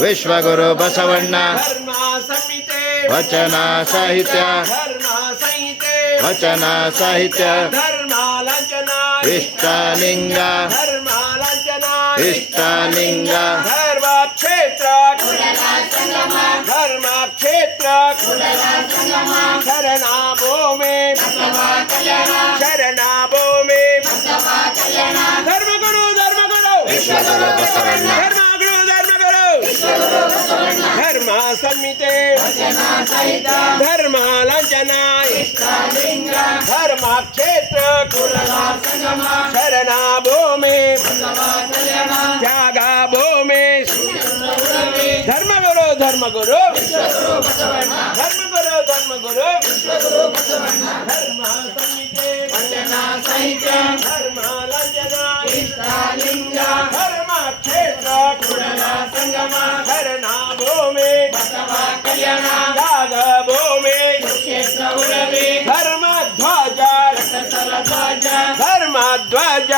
विश्वगुरु बसवण्ण धर्म संहिते वचन साहित्य धर्म संहिते वचन साहित्य धर्मालांचना इष्टलिंग धर्मालांचना इष्टलिंग धर्म क्षेत्र धर्म क्षेत्र शरणाभो मे शरणाभो मे धर्मगुरु धर्मगुरु विश्वगुरु बसवण्ण धर्मगुरु धर्मगुरु धर्म संहिते धर्मालांचना धर्म क्षेत्र शरणाभो मे त्यागाभो मे धर्मगुरु धर्मगुरु धर्मगुरु धर्मगुरु धर्म संहिते धर्मालांचना धर्म क्षेत्र शरणाभो मे त्यागाभो मे धर्मध्वज धर्मध्वज